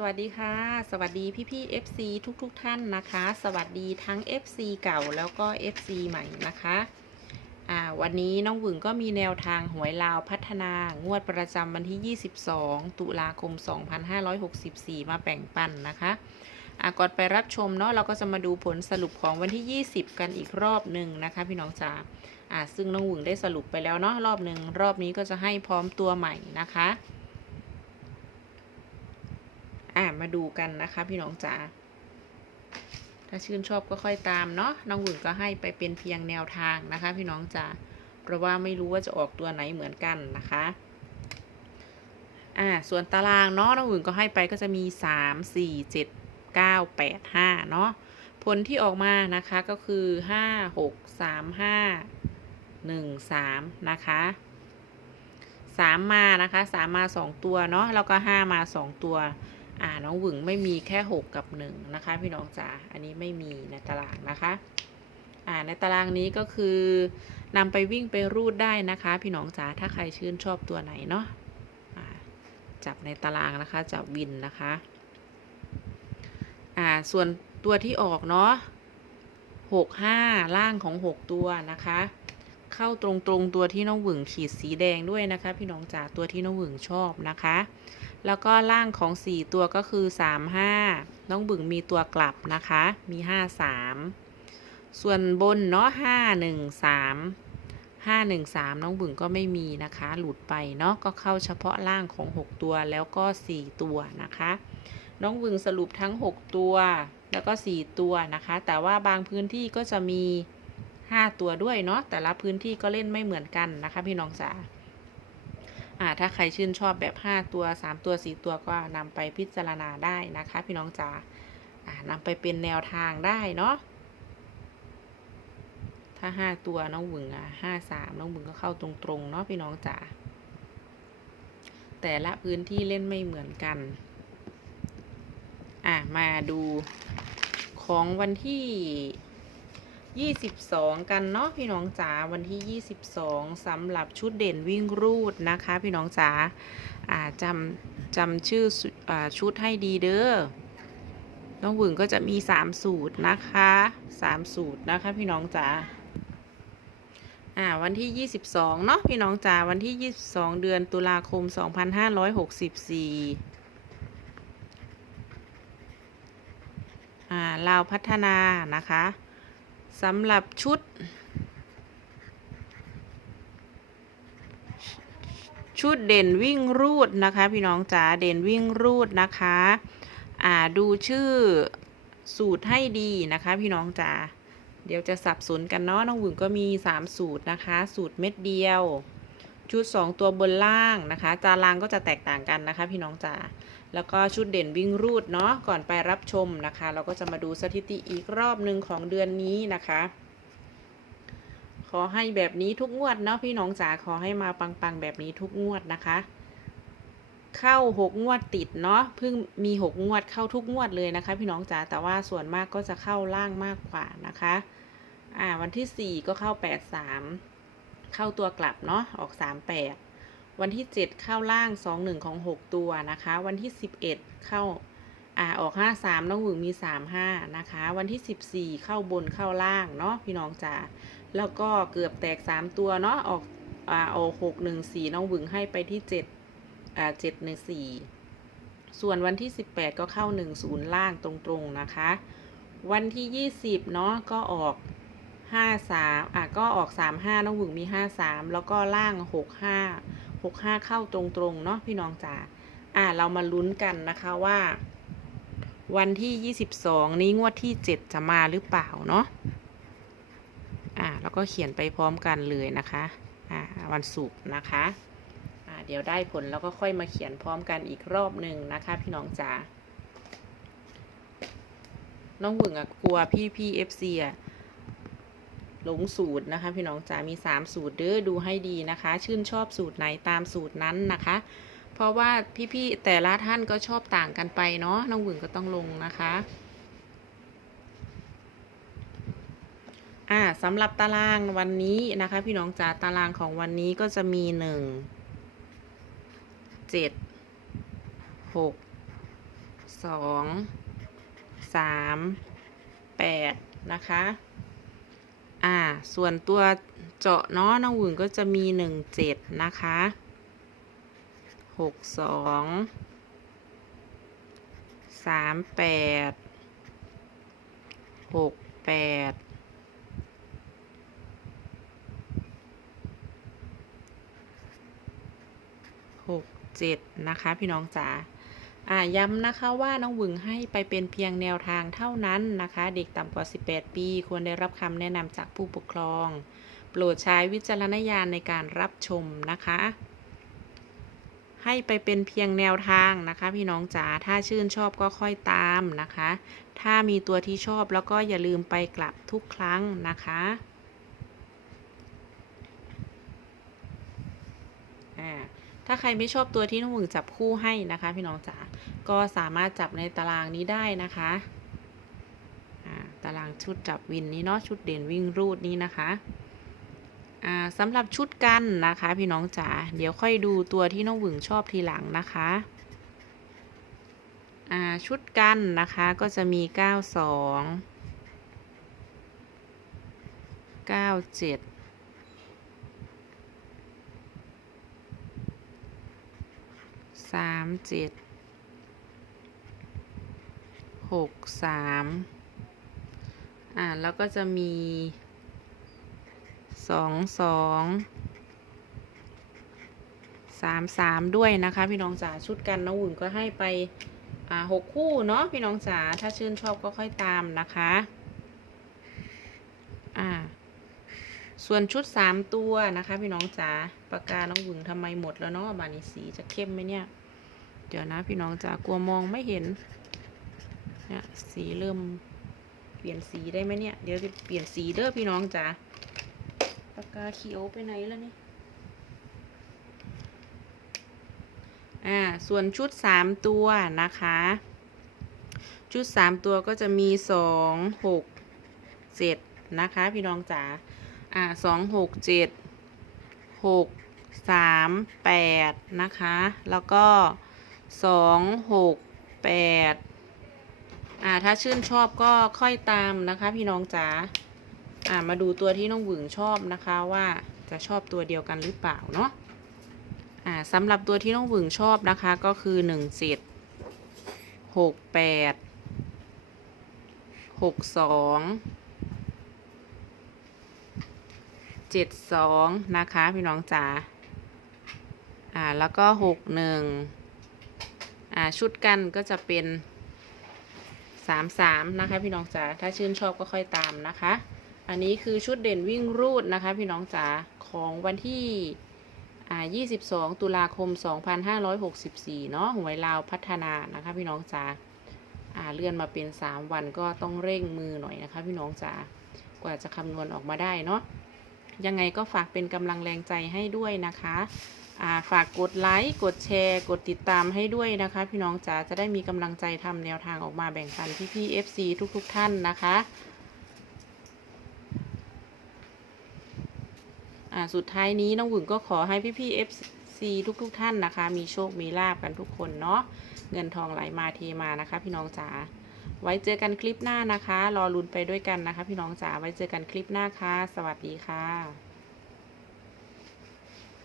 สวัสดีค่ะ สวัสดีพี่พี่ FC ทุกๆทท่านนะคะ สวัสดีทั้ง FC เก่าแล้วก็ FC ใหม่นะคะอ่าวันนี้น้องหวึงก็มีแนวทางหวยลาวพัฒนางวดประจำวันที่ 22 ตุลาคม 2564 มาแบ่งปันนะคะอ่าก่อนไปรับชมเนาะเราก็จะมาดูผลสรุปของวันที่ 20 กันอีกรอบหนึ่งนะคะ พี่น้องจ๋าอ่าซึ่งน้องหวึงได้สรุปไปแล้วเนาะรอบหนึ่งรอบนี้ก็จะให้พร้อมตัวใหม่นะคะ อ่ามาดูกันนะคะพี่น้องจ๋าถ้าชื่นชอบก็ค่อยตามเนาะน้องหวึงก็ให้ไปเป็นเพียงแนวทางนะคะ พี่น้องจ๋าเพราะว่าไม่รู้ว่าจะออกตัวไหนเหมือนกันนะคะอ่าส่วนตารางเนาะน้องหวึงก็ให้ไปก็จะมี 3 4 7 9 8 5เนาะผลที่ออกมานะคะก็คือ 5 6 3 5 1 3 นะคะสามมานะคะสามมาสองตัวเนาะแล้วก็ห้ามาสองตัว อ่าน้องหวึงไม่มีแค่หกกับหนึ่งนะคะ พี่น้องจ๋าอันนี้ไม่มีในตารางนะคะอ่าในตารางนี้ก็คือนำไปวิ่งไปรูดได้นะคะ พี่น้องจ๋าถ้าใครชื่นชอบตัวไหนเนาะจับในตารางนะคะจับวินนะคะอ่าส่วนตัวที่ออกเนาะหกห้าล่างของหกตัวนะคะ เข้าตรงๆตัวที่น้องหวึงขีดสีแดงด้วยนะคะ พี่น้องจ๋าตัวที่น้องหวึงชอบนะคะ แล้วก็ล่างของ 4 ตัวก็คือ 3 5 น้องบึงมีตัวกลับนะคะ มี 5 3 ส่วนบนเนาะ5 1 3 5 1 3 น้องบึงก็ไม่มีนะคะ หลุดไปเนาะก็เข้าเฉพาะล่างของ 6 ตัวแล้วก็ 4 ตัวนะคะ น้องบึงสรุปทั้ง 6 ตัวแล้วก็ 4 ตัวนะคะ แต่ว่าบางพื้นที่ก็จะมี 5ตัวด้วยเนาะแต่ละพื้นที่ก็เล่นไม่เหมือนกันนะคะพี่น้องจ๋าอ่าถ้าใครชื่นชอบแบบ5ตัว3ตัว4ตัวก็นำไปพิจารณาได้นะคะ พี่น้องจ๋าอ่านำไปเป็นแนวทางได้เนาะถ้า5ตัวน้องหวึงอะ5 3น้องหวึงก็เข้าตรงๆเนาะพี่น้องจ๋าแต่ละพื้นที่เล่นไม่เหมือนกัน อะ มาดูของวันที่ 22 กันเนาะพี่น้องจ๋าวันที่ 22สำหรับชุดเด่นวิ่งรูดนะคะ พี่น้องจ๋าอ่าจำจำชื่ออ่าชุดให้ดีเด้อน้องหวึงก็จะมี 3 สูตรนะคะ 3 สูตรนะคะพี่น้องจ๋าอ่าวันที่ 22 เนาะพี่น้องจ๋าวันที่ 22 เดือนตุลาคม 2564อ่าลาวพัฒนานะคะ สำหรับชุด ชุดเด่นวิ่งรูดนะคะ พี่น้องจ๋าเด่นวิ่งรูดนะคะ อ่าดูชื่อสูตรให้ดีนะคะ พี่น้องจ๋าเดี๋ยวจะสับสนกันเนาะน้องหวึงก็มี 3 สูตรนะคะ สูตรเม็ดเดียว ชุด 2 ตัวบนล่างนะคะตารางก็จะแตกต่างกันนะคะ พี่น้องจ๋า แล้วก็ชุดเด่นวิ่งรูดเนาะก่อนไปรับชมนะคะ เราก็จะมาดูสถิติอีกรอบหนึ่งของเดือนนี้นะคะ ขอให้แบบนี้ทุกงวดเนาะพี่น้องจ๋าขอให้มาปังๆแบบนี้ทุกงวดนะคะ เข้าหกงวดติดเนาะเพิ่งมีหกงวดเข้าทุกงวดเลยนะคะ พี่น้องจ๋าแต่ว่าส่วนมากก็จะเข้าล่างมากกว่านะคะอ่าวันที่สี่ก็เข้าแปดสามเข้าตัวกลับเนาะออกสามแปด วันที่ 7 เข้าล่าง 2 1 ของ 6 ตัวนะคะ วันที่ 11 เข้าอ่าออก 5 3น้องหวึงมี 3 5 นะคะ วันที่ 14 เข้าบนเข้าล่างเนาะพี่น้องจ๋าแล้วก็เกือบแตก 3 ตัวเนาะออกอ่าออก6 1 4 น้องหวึงให้ไปที่7อ่า7 1 4 ส่วนวันที่ 18 ก็เข้า 1 0 ล่างตรงๆนะคะ วันที่ 20 เนาะก็ออกห้าสามอะก็ออกสามห้าน้องหวึงมีห้าสามแล้วก็ล่างหก หกห้าเข้าตรงๆเนาะพี่น้องจ๋าอะเรามาลุ้นกันนะคะว่า วันที่ยี่สิบสองนี้งวดที่เจ็ดจะมาหรือเปล่าเนาะอะแล้วก็เขียนไปพร้อมกันเลยนะคะอะวันศุกร์นะคะอะเดี๋ยวได้ผลแล้วก็ค่อยมาเขียนพร้อมกันอีกรอบหนึ่งนะคะ พี่น้องจ๋าน้องหวึงอะกลัวพี่พี่เอฟซีอะ หลงสูตรนะคะ พี่น้องจ๋ามี 3 สูตรเด้อดูให้ดีนะคะ ชื่นชอบสูตรไหนตามสูตรนั้นนะคะ เพราะว่าพี่ๆแต่ละท่านก็ชอบต่างกันไปเนาะน้องหวึงก็ต้องลงนะคะอ่าสำหรับตารางวันนี้นะคะ พี่น้องจ๋าตารางของวันนี้ก็จะมีหนึ่งเจ็ดหกสองสามแปดนะคะ อ่า ส่วนตัวเจาะเนาะน้องหวึงก็จะมีหนึ่งเจ็ดนะคะหกสองสามแปดหกแปดหกเจ็ดนะคะ พี่น้องจ๋า ย้ำนะคะว่าน้องหวึงให้ไปเป็นเพียงแนวทางเท่านั้นนะคะ เด็กต่ำกว่า 18 ปี ควรได้รับคำแนะนำจากผู้ปกครอง โปรดใช้วิจารณญาณในการรับชมนะคะ ให้ไปเป็นเพียงแนวทางนะคะ พี่น้องจ๋าถ้าชื่นชอบก็ค่อยตามนะคะ ถ้ามีตัวที่ชอบแล้วก็อย่าลืมไปกลับทุกครั้งนะคะอ่า ถ้าใครไม่ชอบตัวที่น้องหมึงจับคู่ให้นะคะ พี่น้องจ๋า ก็สามารถจับในตารางนี้ได้นะคะอ่าตารางชุดจับวินนี้เนาะชุดเด่นวิ่งรูดนี้นะคะอ่าสำหรับชุดกันนะคะ พี่น้องจ๋าเดี๋ยวค่อยดูตัวที่น้องหวึงชอบทีหลังนะคะอ่าชุดกันนะคะก็จะมี 92 97 สามเจ็ดหกสามอ่า แล้วก็จะมีสองสองสามสามด้วยนะคะ พี่น้องจ๋าชุดกันน้องหวุ่นก็ให้ไปอ่าหกคู่เนาะพี่น้องจ๋าถ้าชื่นชอบก็ค่อยตามนะคะอ่า ส่วนชุดสามตัวนะคะ พี่น้องจ๋าปากกาน้องหวึงทำไมหมดแล้วเนาะบานี้สีจะเข้มไหมเนี่ย เดี๋ยวนะพี่น้องจ๋ากลัวมองไม่เห็นเนี่ยสีเริ่มเปลี่ยนสีได้ไหมเนี่ย เดี๋ยวจะเปลี่ยนสีเด้อพี่น้องจ๋าปากกาเขียวไปไหนแล้วนี่อ่าส่วนชุดสามตัวนะคะ ชุดสามตัวก็จะมีสองหกเจ็ดนะคะ พี่น้องจ๋า อ่าสองหกเจ็ดหกสามแปดนะคะ แล้วก็สองหกแปดอ่าถ้าชื่นชอบก็ค่อยตามนะคะพี่น้องจ๋าอ่ามาดูตัวที่น้องหวึงชอบนะคะว่าจะชอบตัวเดียวกันหรือเปล่าเนาะอ่าสำหรับตัวที่น้องหวึงชอบนะคะก็คือหนึ่งเจ็ดหกแปดหกสอง เจ็ดสองนะคะพี่น้องจ๋าอ่าแล้วก็หกหนึ่งอ่าชุดกันก็จะเป็นสามสามนะคะพี่น้องจ๋าถ้าชื่นชอบก็ค่อยตามนะคะ อันนี้คือชุดเด่นวิ่งรูดนะคะพี่น้องจ๋าของวันที่อ่า22ตุลาคม2564เนาะหวยลาวพัฒนานะคะพี่น้องจ๋าอ่าเลื่อนมาเป็น3วันก็ต้องเร่งมือหน่อยนะคะพี่น้องจ๋ากว่าจะคำนวณออกมาได้เนาะ ยังไงก็ฝากเป็นกำลังแรงใจให้ด้วยนะคะฝากกดไลค์ กดแชร์ กดติดตามให้ด้วยนะคะ พี่น้องจ๋าจะได้มีกำลังใจทำแนวทางออกมาแบ่งปันพี่พี่ FC ทุกๆทท่านนะคะสุดท้ายนี้น้องหวึงก็ขอให้พี่พี่ FC ทุกๆทท่านนะคะ มีโชค มีลาบกันทุกคนเนาะ เงินทองไหลมาเทมานะคะ พี่น้องจ๋า ไว้เจอกันคลิปหน้านะคะ รอลุ้นไปด้วยกันนะคะ พี่น้องจ๋าไว้เจอกันคลิปหน้าค่ะ สวัสดีค่ะ